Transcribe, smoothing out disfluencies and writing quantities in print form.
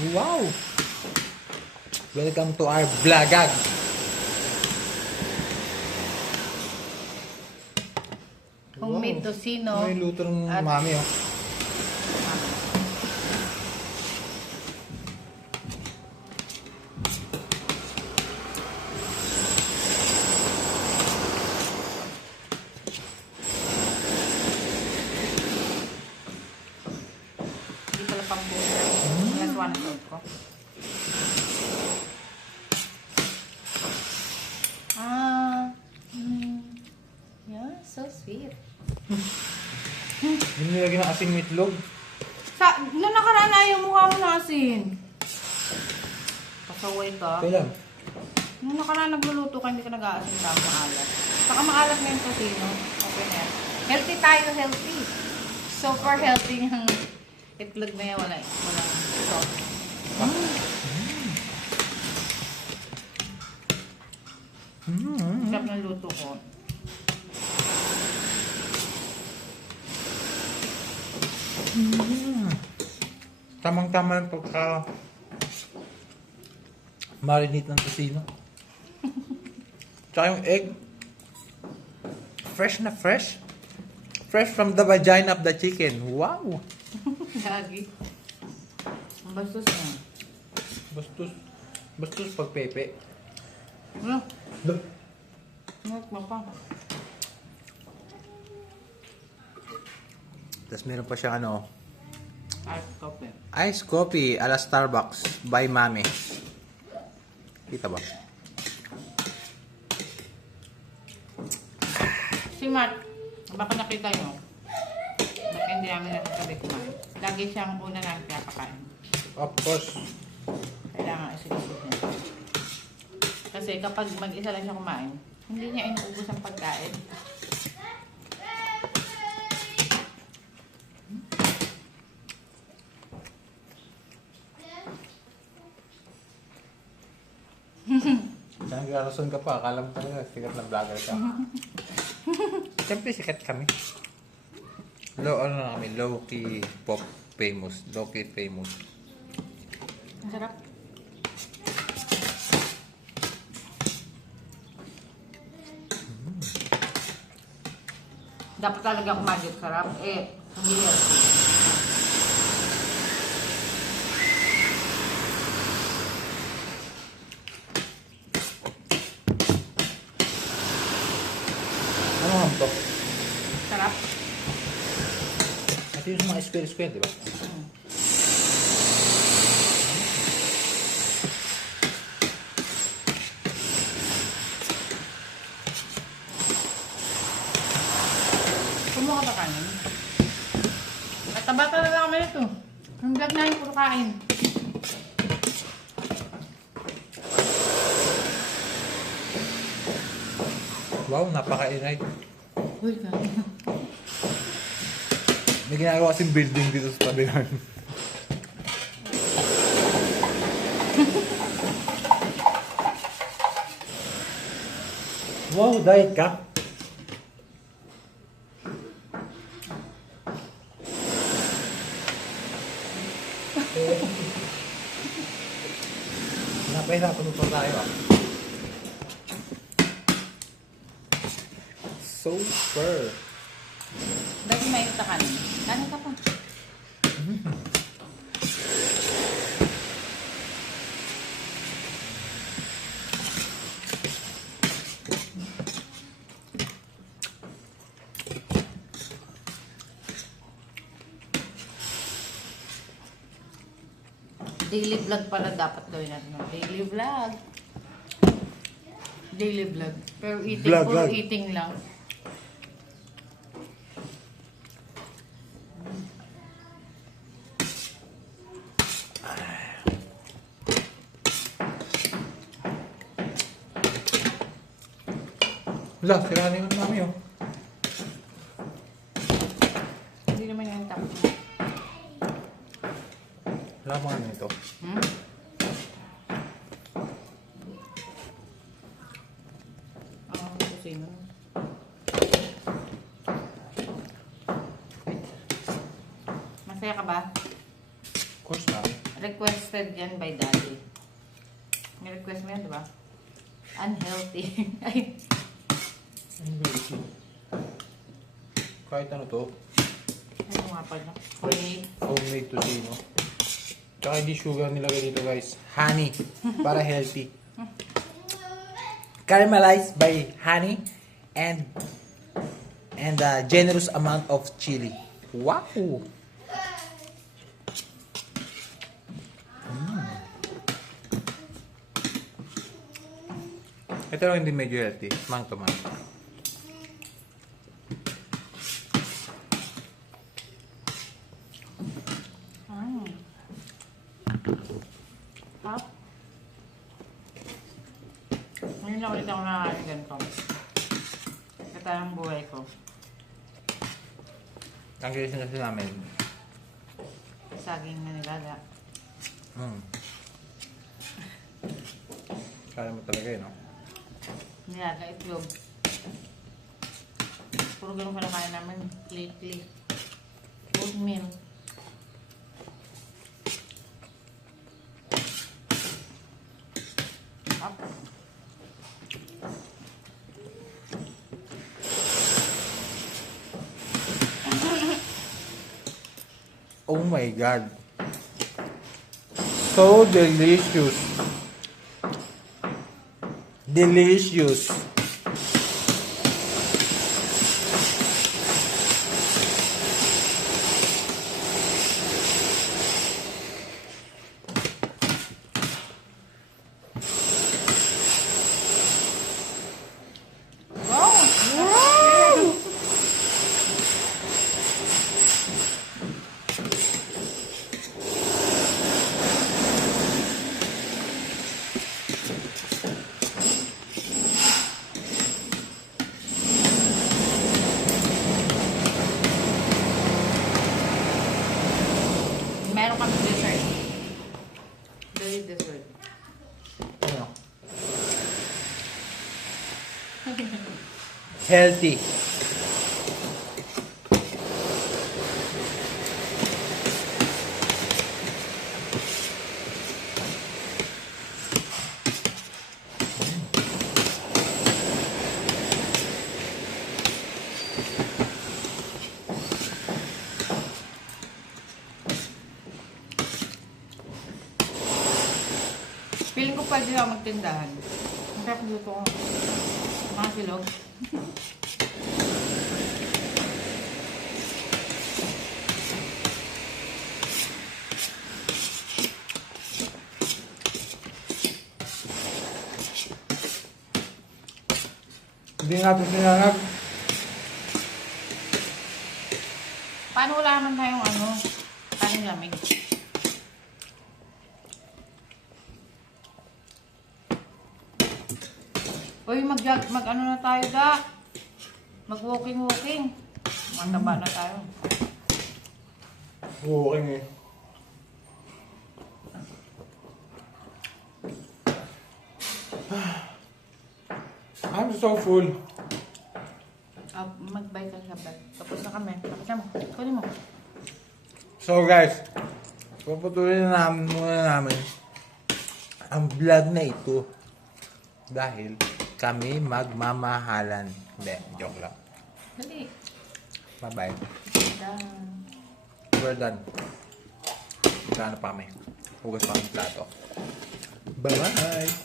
Wow! Welcome to our vlogag. Homemade tocino. May luto ng At- mami, oh. Hindi pala pang buhay. Last one third ko. Yeah, so sweet. Hindi nilagyan ng asing meatloaf. Nung nakaraan na yung mukha mo na asin. Pasaway ka. Kailan? Nung nakaraan nagluluto ka, hindi ka nag-aasin ka maalat. Saka maalat na yung tocino. Okay na yan. Healthy tayo, healthy. So far healthy yung itlog na yan. Walang sauce. Sarap ng luto ko. Tamang-tama yung pagka marinate ng tocino. Tsaka yung egg. Fresh na fresh. Fresh from the vagina of the chicken. Wow! Lagi. Ang bastos na. Bastos. Bastos pag pepe. Ano? Ano pa? Tapos meron pa siyang ano, Ice coffee. ice coffee ala Starbucks by Mami. Kita ba? Si Matt, baka nakita nyo. Baka hindi namin nakasabi kumain. Lagi siyang una namin pinapakain. Of course. Kailangan isinisip niya. Kasi kapag mag-isa lang siya kumain, hindi niya inuubos ang pagkain. Nag-arason ka pa. Akala mo talaga sikat na vlogger ka. Siyempre sikat kami. Ano na kami? Low-key pop famous. Low-key famous. Ang sarap. Dapat talaga kumain sarap. Hindi yan. Ano nga to? Sarap. Ito yung mga square-square, di ba? Kumuha ka ba kanin? At taba talaga kami nito. Ang vlog namin puro kain. Wow, napaka-inay. Uy, kain. May ginagawa kasing building dito sa tabi namin. Wow, diet ka? Napahirapan mo pa tayo ah. Super! Dahil may ito kanin. Kanin ka pa. Daily vlog pala dapat gawin natin. Daily vlog. Daily vlog. Pero eating, Vlog, puro vlog. eating lang. Wala, sira na yung mami oh. Hindi naman yung tapos. Wala mga ano ito. Hmm? Kusino. Masaya ka ba? Of course, mami. Requested yan by daddy. May request mo yan, di ba? Unhealthy. Ay, Kahit ano to. ano nga pala? Homemade. Homemade tocino. Tsaka hindi sugar nilagay dito guys. Honey. Para healthy. Caramelized by honey and a generous amount of chili. Wow! Ito lang hindi medyo healthy. Mang tomato. Hap. Ngayon na ulit ako nakakain ganito. Ito ang buhay ko. Ang gilis na sa namin. Saging na nilaga. Kala mo talaga yun, no? Nilaga itlog. Puro ganun kinakain namin lately. Oatmeal. Up. Oh my God. So delicious. Delicious. Wow! Meron kami dessert. Dali dessert. Ano? Healthy. Feeling ko pwede lang magtindahan. Ang sarap dito ko. Mga silog. Hindi natin sinanag. Paano wala naman tayong ano? Paano lamig? Uy, mag ano na tayo, da? Mag-walking. Mataba na tayo. Okay eh. I'm so full. Mag-bite ka ba? Tapos na kami. Tapos na mo. Kunin mo. So guys, puputuloy na namin ang vlog na ito dahil kami magmamahalan. Hindi, joke lang. Dali. Bye-bye. Done. We're done. Magkano pa kami? Hugas pa kami plato. Bye-bye!